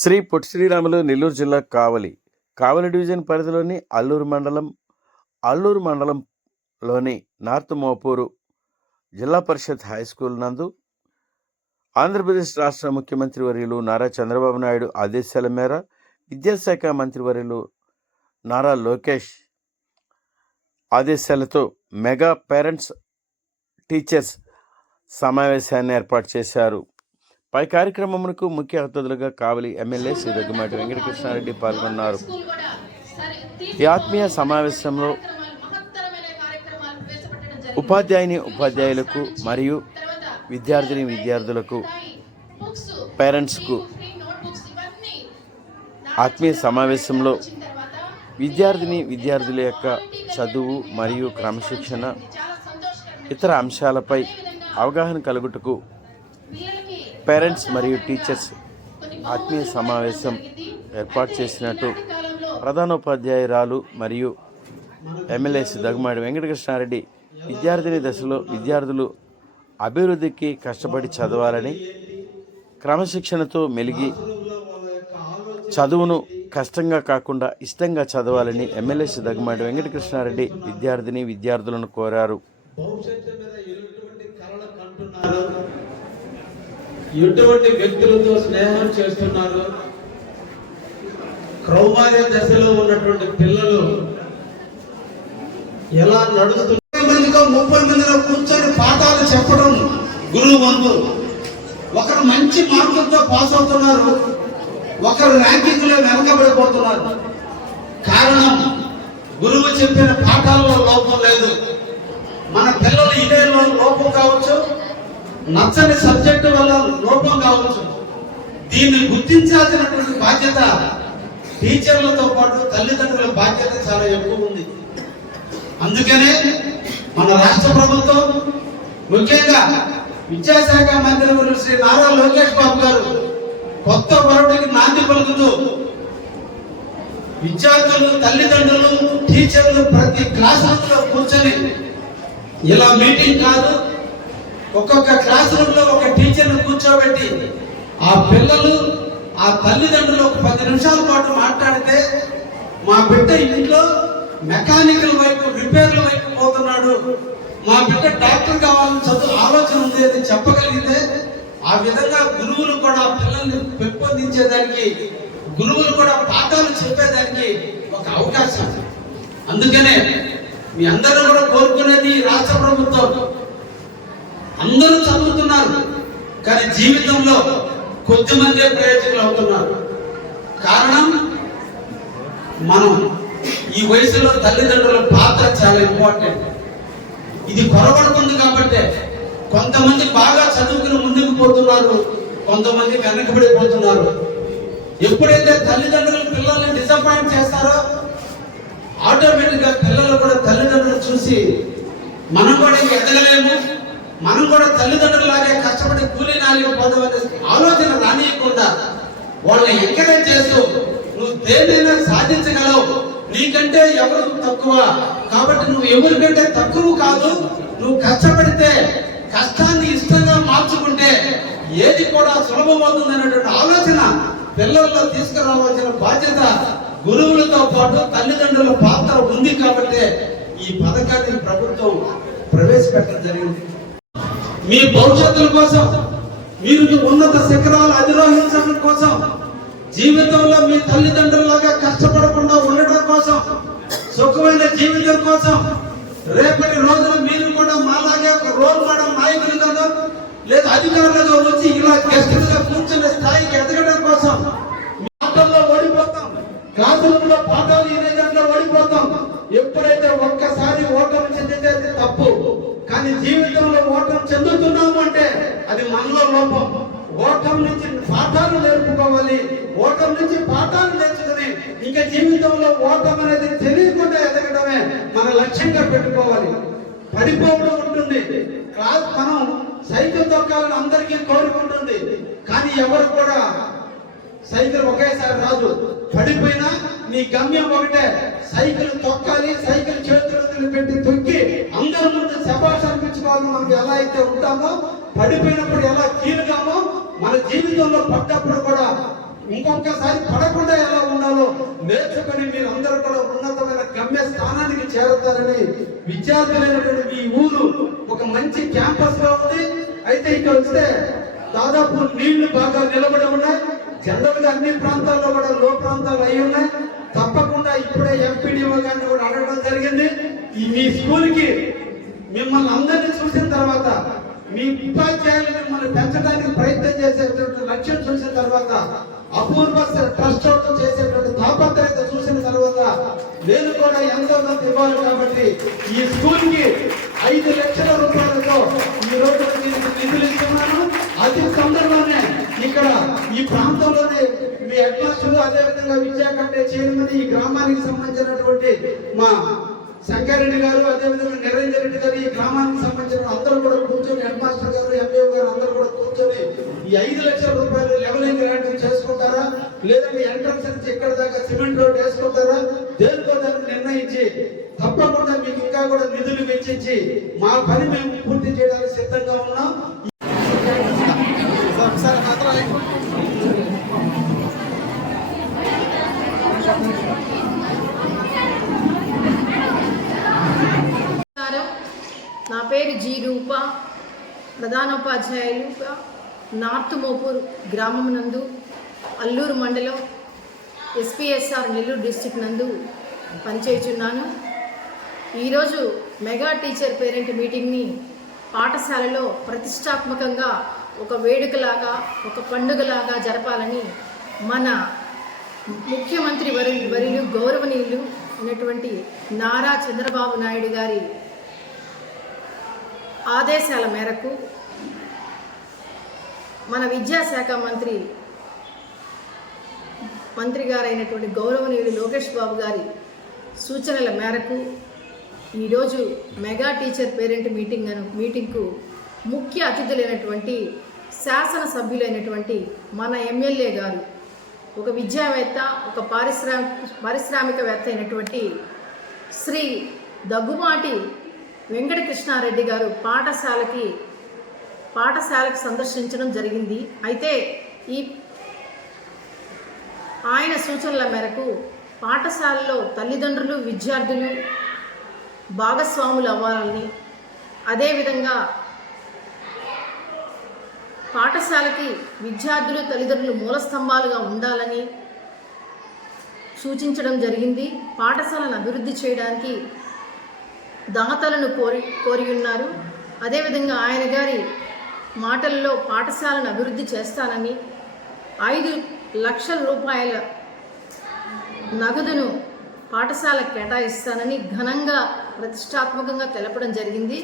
శ్రీ పొట్టి శ్రీరాములు నెల్లూరు జిల్లా కావలి కావలి డివిజన్ పరిధిలోని అల్లూరు మండలం అల్లూరు మండలంలోని నార్త్ మోపూరు జిల్లా పరిషత్ హై స్కూల్ నందు ఆంధ్రప్రదేశ్ రాష్ట్ర ముఖ్యమంత్రి వర్యులు నారా చంద్రబాబు నాయుడు ఆదేశాల మేర విద్యాశాఖ మంత్రి వర్యులు నారా లోకేష్ ఆదేశాలతో మెగా పేరెంట్స్ టీచర్స్ సమావేశాన్ని ఏర్పాటు చేశారు. పై కార్యక్రమమునకు ముఖ్య అతిథులుగా కావలి ఎమ్మెల్యే శ్రీ దగ్గుమాటి వెంకటకృష్ణారెడ్డి పాల్గొన్నారు. ఈ ఆత్మీయ సమావేశంలో ఉపాధ్యాయుని ఉపాధ్యాయులకు మరియు విద్యార్థిని విద్యార్థులకు పేరెంట్స్కు ఆత్మీయ సమావేశంలో విద్యార్థిని విద్యార్థుల యొక్క చదువు మరియు క్రమశిక్షణ ఇతర అంశాలపై అవగాహన కలుగుటకు పేరెంట్స్ మరియు టీచర్స్ ఆత్మీయ సమావేశం ఏర్పాటు చేసినట్టు ప్రధానోపాధ్యాయురాలు మరియు ఎమ్మెల్యేస్ దగ్గమాడి వెంకటకృష్ణారెడ్డి విద్యార్థిని దశలో విద్యార్థులు అభివృద్ధికి కష్టపడి చదవాలని క్రమశిక్షణతో మెలిగి చదువును కష్టంగా కాకుండా ఇష్టంగా చదవాలని ఎమ్మెల్యే దగ్గుమాటి వెంకటకృష్ణారెడ్డి విద్యార్థిని విద్యార్థులను కోరారు. ఎటువంటి వ్యక్తులతో స్నేహం చేస్తున్నారు? కౌమార్య దశలో ఉన్నటువంటి పిల్లలు ఎలా నడుస్తున్నారు ముప్పై మందిలో కూర్చొని పాఠాలు చెప్పడం గురువు వంతు. ఒకరు మంచి మార్కులతో పాస్ అవుతున్నారు. ఒకరు ర్యాంకింగ్లో వెనకబడిపోతున్నారు. కారణం గురువు చెప్పిన పాఠాల్లో లోపం లేదు. మన పిల్లలు ఇదే లోపం కావచ్చు. నచ్చని సబ్జెక్టు వల్ల లోపం కావచ్చు. దీన్ని గుర్తించాల్సినటువంటి బాధ్యత టీచర్లతో పాటు తల్లిదండ్రుల బాధ్యత చాలా ఎక్కువ ఉంది. అందుకనే మన రాష్ట్ర ప్రభుత్వం ముఖ్యంగా విద్యాశాఖ మంత్రి శ్రీ నారా లోకేష్ బాబు గారు కొత్త వరుడికి నాంది పలుకుతూ విద్యార్థులు తల్లిదండ్రులు టీచర్లు ప్రతి క్లాస్ రూమ్లో కూర్చొని ఇలా మీటింగ్ కాదు ఒక్కొక్క క్లాస్ రూమ్లో ఒక టీచర్ని కూర్చోబెట్టి ఆ పిల్లలు ఆ తల్లిదండ్రులు ఒక పది నిమిషాల పాటు మాట్లాడితే మా బిడ్డ ఇంట్లో మెకానికల్ వైపు రిపేర్ల వైపు పోతున్నాడు. మా బిడ్డ డాక్టర్ కావాలని చదువు ఆలోచన ఉంది అని చెప్పగలిగితే ఆ విధంగా గురువులు కూడా పిల్లల్ని పెంపొందించేదానికి గురువులు కూడా పాఠాలు చెప్పేదానికి ఒక అవకాశం. అందుకనే మీ అందరూ కూడా కోరుకునేది రాష్ట్ర ప్రభుత్వం అందరూ చదువుతున్నారు కానీ జీవితంలో కొద్దిమందే ప్రయోజకులు అవుతున్నారు. కారణం మనం ఈ వయసులో తల్లిదండ్రుల పాత్ర చాలా ఇంపార్టెంట్ ఇది కొరబడుతుంది కాబట్టి కొంతమంది బాగా చదువుకుని ముందుకు పోతున్నారు కొంతమంది వెనకబడిపోతున్నారు. ఎప్పుడైతే తల్లిదండ్రులు పిల్లల్ని డిసప్పాయింట్ చేస్తారో ఆటోమేటిక్గా పిల్లలు కూడా తల్లిదండ్రులు చూసి మనం కూడా ఇంక ఎదగలేము. మనం కూడా తల్లిదండ్రులాగే కష్టపడి కూలి నాలుగు పోదామనే ఆలోచన రానియకుండా వాళ్ళని ఎంకరేజ్ చేస్తూ నువ్వు దేనైనా సాధించగలవు. నీకంటే ఎవరు తక్కువ? కాబట్టి నువ్వు ఎవరికంటే తక్కువ కాదు నువ్వు కష్టపడితే కష్టాన్ని ఇష్టంగా మార్చుకుంటే ఏది కూడా సులభమవుతుంది అనేటువంటి ఆలోచన పిల్లల్లో తీసుకురావాల్సిన బాధ్యత గురువులతో పాటు తల్లిదండ్రుల పాత్ర ఉంది కాబట్టి ఈ పథకాన్ని ప్రభుత్వం ప్రవేశపెట్టడం జరిగింది. మీ భవిష్యత్తుల కోసం మీరు ఉన్నత శిఖరాలు అధిరోహించడం కోసం జీవితంలో మీ తల్లిదండ్రులాగా కష్టపడకుండా ఉండడం కోసం సుఖమైన జీవితం కోసం రేపటి రోజున మీరు కూడా మాలాగే ఒక రోల్ మోడల్ నాయకులుగానో లేదా అధికారులుగా వచ్చి ఇలా గెస్టులుగా పాఠాలు నేర్పుకోవాలి. ఓటం నుంచి పాఠాలు నేర్చుకుని ఇంకా జీవితంలో ఓటమి అనేది తెలియకుండా ఎదగడమే మన లక్ష్యంగా పెట్టుకోవాలి. పడిపోవడం ఉంటుంది. క్లాస్ మనం సైకిల్ తొక్కాలని అందరికీ కోరుకుంటుంది కానీ ఎవరు కూడా సైకిల్ ఒకేసారి రాదు. పడిపోయినా నీ గమ్యం ఒకటే. సైకిల్ తొక్కాలి సైకిల్ చేతులు పెట్టి తొక్కి అందరి ముందు శబాష్ అనిపించుకోవాలని మనకి ఎలా అయితే ఉంటామో పడిపోయినప్పుడు ఎలా కీలుగామో మన జీవితంలో పడ్డప్పుడు కూడా ఇంకొకసారి పడకుండా ఎలా ఉండాలో నేర్చుకొని మీరు కూడా ఉన్నతమైన గమ్య స్థానానికి చేరుతారని విద్యార్థులైనటువంటి మీ ఊరు ఒక మంచి క్యాంపస్గా ఉంది. అయితే ఇక్కడ వస్తే దాదాపు నీళ్ళు బాగా నిలబడి ఉన్నాయి. జనరల్గా అన్ని ప్రాంతాల్లో కూడా లో ప్రాంతాలు అయి ఉన్నాయి. తప్పకుండా ఇప్పుడే ఎంపీడీఓ గారిని కూడా అడగడం జరిగింది. ఈ మీ స్కూల్కి మిమ్మల్ని అందరినీ చూసిన తర్వాత మీ ఉపాధ్యాయులు మిమ్మల్ని పెంచడానికి ప్రయత్నం చేసేటువంటి లక్ష్యం చూసిన తర్వాత అపూర్వ ట్రస్ట్ అవుట్ చేసేటువంటి తాపత్రయత చూసిన తర్వాత నేను కూడా ఎంతో మంది ఇవ్వాలి కాబట్టి ఈ స్కూల్కి ఐదు లక్షల రూపాయలతో ఈ రోజు దీనికి నిధులు ఇస్తున్నాను. అతి తొందరలోనే ఇక్కడ ఈ ప్రాంతంలోనే మీ హెడ్ మాస్టర్ అదే విధంగా విద్యా కట్టే చైర్మన్ ఈ గ్రామానికి సంబంధించినటువంటి మా శంకరెడ్డి గారు అదేవిధంగా నిరంజన్ రెడ్డి గారు ఈ గ్రామానికి సంబంధించిన అందరూ కూడా కూర్చొని హెడ్ మాస్టర్ గారు ఎంపీ గారు అందరూ కూడా కూర్చొని ఈ ఐదు లక్షల రూపాయలు లెవెలింగ్ గ్రాంట్ చేసుకుంటారా? లేదంటే ఎంట్రన్స్ నుంచి ఇక్కడ దాకా సిమెంట్ రోడ్ వేసుకుంటారా? దేనికో దాన్ని నిర్ణయించి తప్పకుండా మీకు ఇంకా కూడా నిధులు వెచ్చించి మా పని మేము పూర్తి చేయడానికి సిద్ధంగా ఉన్నాం నా పేరు జి రూప ప్రధానోపాధ్యాయులుగా నార్త్ మోపూర్ గ్రామం నందు అల్లూరు మండలం ఎస్పీఎస్ఆర్ నెల్లూరు డిస్టిక్ నందు పనిచేయుచున్నాను. ఈరోజు మెగా టీచర్ పేరెంట్ మీటింగ్ని పాఠశాలలో ప్రతిష్టాత్మకంగా ఒక వేడుకలాగా ఒక పండుగలాగా జరపాలని మన ముఖ్యమంత్రి వరి వరిలు గౌరవనీయులు అయినటువంటి నారా చంద్రబాబు నాయుడు గారి ఆదేశాల మేరకు మన విద్యాశాఖ మంత్రి మంత్రి గారైనటువంటి గౌరవనీయుడు లోకేష్ బాబు గారి సూచనల మేరకు ఈరోజు మెగా టీచర్ పేరెంట్ మీటింగ్ అను మీటింగ్కు ముఖ్య అతిథులైనటువంటి శాసనసభ్యులైనటువంటి మన ఎమ్మెల్యే గారు ఒక విద్యావేత్త ఒక పారిశ్రామిక పారిశ్రామికవేత్త అయినటువంటి శ్రీ దగ్గుమాటి వెంకటకృష్ణారెడ్డి గారు పాఠశాలకి పాఠశాలకు సందర్శించడం జరిగింది. అయితే ఈ ఆయన సూచనల మేరకు పాఠశాలలో తల్లిదండ్రులు విద్యార్థులు భాగస్వాములు అవ్వాలని అదేవిధంగా పాఠశాలకి విద్యార్థులు తల్లిదండ్రులు మూల స్తంభాలుగా ఉండాలని సూచించడం జరిగింది. పాఠశాలను అభివృద్ధి చేయడానికి దాతలను కోరి కోరి ఉన్నారు అదేవిధంగా ఆయన గారి మాటల్లో పాఠశాలను అభివృద్ధి చేస్తానని ఐదు లక్షల రూపాయల నగదును పాఠశాల కేటాయిస్తానని ఘనంగా ప్రతిష్టాత్మకంగా తెలపడం జరిగింది.